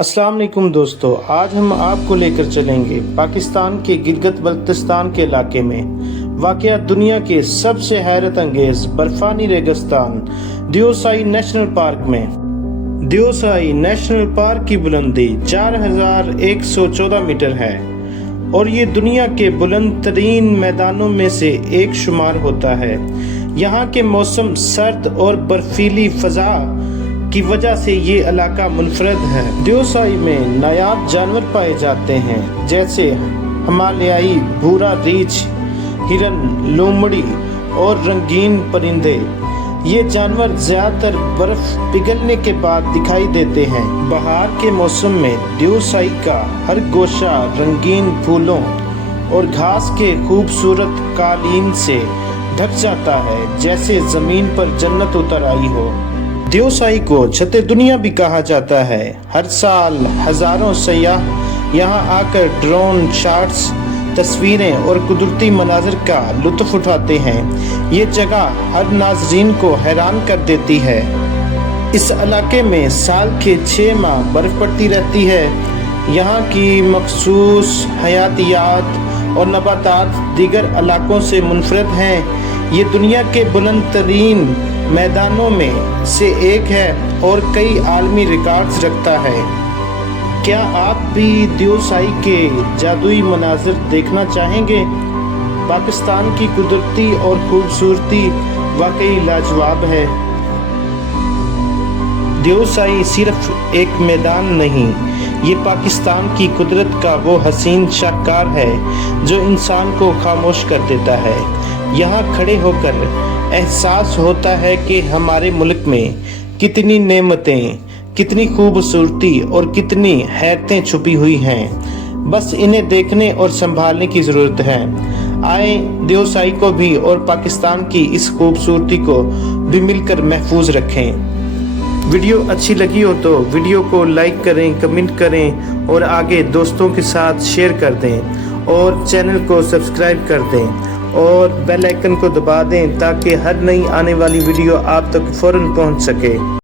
अस्सलाम वालेकुम दोस्तों, आज हम आपको लेकर चलेंगे पाकिस्तान के गिलगित बल्तिस्तान के इलाके में वाक़या दुनिया के सबसे हैरत अंगेज बर्फानी रेगिस्तान दियोसाई नेशनल पार्क में। दियोसाई नेशनल पार्क की बुलंदी 4114 मीटर है और ये दुनिया के बुलंद तरीन मैदानों में से एक शुमार होता है। यहाँ के मौसम सर्द और बर्फीली फ़ज़ा की वजह से ये इलाका मुनफरद है। दियोसाई में नायाब जानवर पाए जाते हैं जैसे हिमालयाई भूरा रीछ, हिरन, लोमड़ी और रंगीन परिंदे। ये जानवर ज़्यादातर बर्फ पिघलने के बाद दिखाई देते हैं। बहार के मौसम में दियोसाई का हर गोशा रंगीन फूलों और घास के खूबसूरत कालीन से ढक जाता है, जैसे ज़मीन पर जन्नत उतर आई हो। दियोसाई को छते दुनिया भी कहा जाता है। हर साल हजारों सयाह यहाँ आकर ड्रोन शॉट्स, तस्वीरें और कुदरती मनाज़र का लुत्फ़ उठाते हैं। ये जगह हर नाज़रीन को हैरान कर देती है। इस इलाके में साल के 6 माह बर्फ़ पड़ती रहती है। यहाँ की मखसूस हयातियात और नबातात दीगर इलाकों से मुनफरद हैं। ये दुनिया के बुलंद तरीन मैदानों में से एक है और कई आलमी रिकॉर्ड्स रखता है। क्या आप भी दियोसाई के जादुई मनाज़र देखना चाहेंगे? पाकिस्तान की कुदरती और खूबसूरती वाकई लाजवाब है। दियोसाई सिर्फ एक मैदान नहीं, ये पाकिस्तान की कुदरत का वो हसीन शाहकार है जो इंसान को खामोश कर देता है। यहाँ खड़े होकर एहसास होता है कि हमारे मुल्क में कितनी नेमतें, कितनी खूबसूरती और कितनी हैरतें छुपी हुई हैं। बस इन्हें देखने और संभालने की ज़रूरत है। आए दियोसाई को भी और पाकिस्तान की इस खूबसूरती को भी मिलकर महफूज रखें। वीडियो अच्छी लगी हो तो वीडियो को लाइक करें, कमेंट करें और आगे दोस्तों के साथ शेयर कर दें और चैनल को सब्सक्राइब कर दें और बेल आइकन को दबा दें ताकि हर नई आने वाली वीडियो आप तक फ़ौरन पहुंच सके।